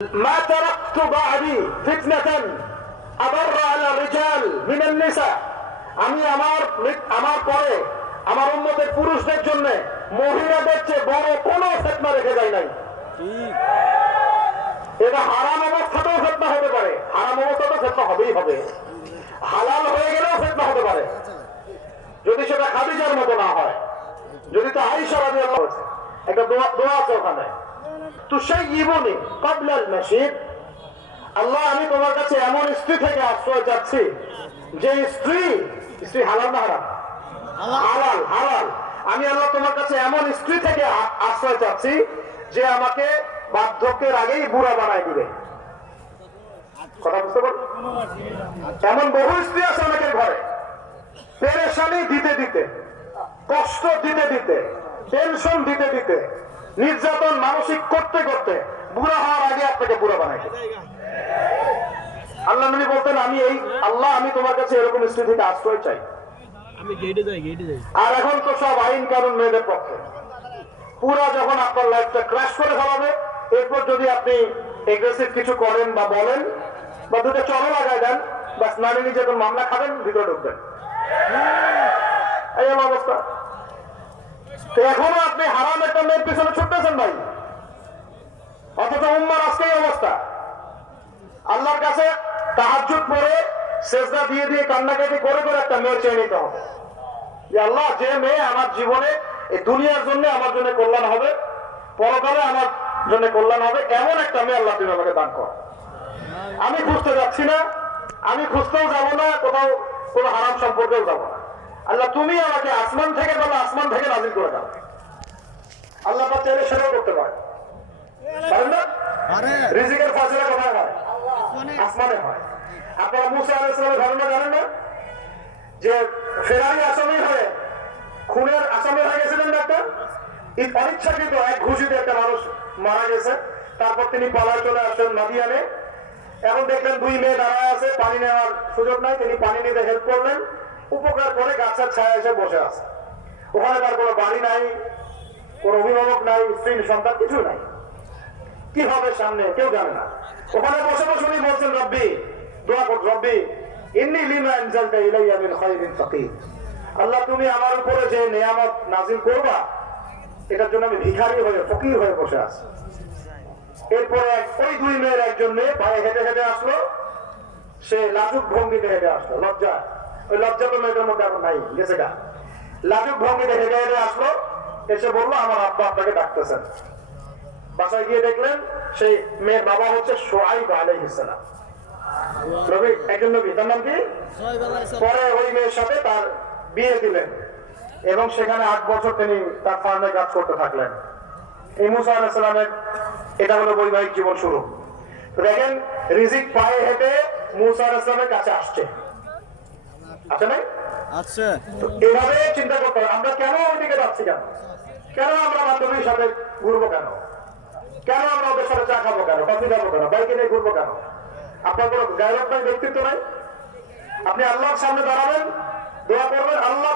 ما تركت بعدي فتنة أضر على الرجال من النساء আমি আমার পরে আমার উম্মতের পুরুষদের জন্য মহিলাদের চেয়ে বড় কোনো ফিতনা রেখে যায় নাই। এটা হারাম অবস্থাতেও ফিতনা হতে পারে, হারাম অবস্থাতেও ফিতনা হবেই হবে, হালাল হয়ে গেলেও ফিতনা হতে পারে যদি সেটা খাদিজার মতো না হয়। যদি তো আয়েশা রাদিয়াল্লাহু আনহা একটা দোয়া আছে ওখানে, তুশাইয়িবুনি ক্বাবলা আল মাশিদ, আল্লাহ আমি তোমার কাছে এমন স্ত্রী থেকে আশ্রয় চাচ্ছি যে স্ত্রী হালাল না হারাম? হালাল। হালাল। আমি আল্লাহ তোমার কাছে এমন স্ত্রী থেকে আশ্রয় চাচ্ছি যে আমাকে বার্ধক্যের আগেই বুড়া বানায় দিবে। কথা বুঝতে পারো? এমন বহু স্ত্রী আছে অনেকের ঘরে, পেরেশানি দিতে দিতে, কষ্ট দিতে দিতে, টেনশন দিতে দিতে, নির্যাতন মানসিক করতে করতে বুড়া হওয়ার আগে আপনাকে বুড়া বানায় দিবে। আল্লাহ নবী বলতেন আমি তোমার কাছে এরকম স্ত্রী থেকে আশ্রয় চাই। আর এখন তো সব আইন কানুন মেয়েদের পক্ষে, পুরা যখন আপনার লাইফটা ক্র্যাশ করে ফেলাবে, এরপর যদি আপনি এগ্রেসিভ কিছু করেন বা বলেন বা দুটো চড়ো লাগায় দেন, বাস নারী নির্যাতন মামলা খাবেন, ভিতরে ঢুকবেন। এই হলো অবস্থা। তো এখনো আপনি হারাম একটা মেয়ের পিছনে ছুটতেছেন ভাই, অথচ উম্মার আজকে এই অবস্থা। আল্লাহর কাছে তাহাজ্জুদ পড়ে সেজদা দিয়ে দিয়ে কান্নাকাটি করে করে একটা মেয়ে চেয়ে নিতে হবে যে আল্লাহ, যে মেয়ে আমার জীবনে এই দুনিয়ার জন্য আমার জন্য কল্যাণ হবে, পরকালে আমার জন্য কল্যাণ হবে, এমন একটা মেয়ে আল্লাহ তুমি আমাকে দান কর। আমি খুঁজতে যাচ্ছি না, আমি খুঁজতেও যাবো না, কোথাও কোনো হারাম সম্পর্কেও যাবো না। আল্লাহ তুমি আমাকে আসমান থেকে বলো, আসমান থেকে নাজিল করে দাও। আল্লাহ পাক চাইলে সেটাও করতে পারে, পারেন না? রিজিকের ফয়সালা কোথায় হয়? আসমানে হয়। আপনারা মুসা আলাইহিস সালামের ঘটনা জানেন না, যে ফেরারি আসামি হয়ে খুনের আসামি হয়ে গেছিলেন ডাক্তার, অনিচ্ছাকৃত এক ঘুষিতে একটা মানুষ মারা গেছে। তারপর তিনি পালায় চলে আসেন মাদিয়ানে। এখন দেখলেন দুই মেয়ে দাঁড়ায় আছে, পানি নেওয়ার সুযোগ নাই, তিনি পানি নিতে হেল্প করলেন, উপকার করে গাছের ছায়া এসে বসে আছে। ওখানে তার কোনো বাড়ি নাই, কোন অভিভাবক নাই, স্ত্রী সন্তান কিছু নাই, কি হবে সামনে কেউ জানে না। ওখানে বসে বসে উনি বলছেন, রব্বি দোয়া কর, রব্বি ইন্নী লিমা আনজালতা ইলাইয়া মিন খায়রিন ফাকির, আল্লাহ তুমি আমার উপরে যে নিয়ামত নাযিল করবা, এটার জন্য আমি ভিখারি হয়ে ফকির হয়ে বসে আছি। এরপরে ওই দুই মেয়ের একজন মেয়ে পায়ে হেঁটে হেঁটে আসলো, সে লাজুক ভঙ্গিতে হেঁটে আসলো, লজ্জা, ওই লজ্জা তো মেয়েদের মধ্যে এখন নাই, গেছে গা। লাজুক ভঙ্গিতে হেঁটে হেঁটে আসলো, এসে বললো আমার আব্বা আপনাকে ডাকতেছেন। বাসায় গিয়ে দেখলেন সেই মেয়ের বাবা হচ্ছে শুআইব আলাইহিস সালাম, নবী, একজন নবী, তার নাম কি? পরে ওই মেয়ের সাথে তার বিয়ে দিলেন এবং সেখানে 8 বছর তিনি তার ফার্মে কাজ করতে থাকলেন। এই মুসা আলাইহিস সালামের এটা হলো বৈবাহিক জীবন শুরু। দেখেন রিজিক পায়ে হেঁটে মুসা আলাইহিস সালামের কাছে আসছে, আছে নাই? আচ্ছা, এভাবে চিন্তা করতে হবে, আমরা কেন ওইদিকে যাচ্ছি, কেন আমরা বান্ধবীর সাথে ঘুরবো, কেন আমরা ওদের সাথে চা খাবো, কফি খাবো, বাইকে নিয়ে ঘুরবো? আপনার কোনো গায়রত নাই, ব্যক্তিত্ব নাই? আপনি আল্লাহর সামনে দাঁড়াবেন, দোয়া করবেন, আল্লাহ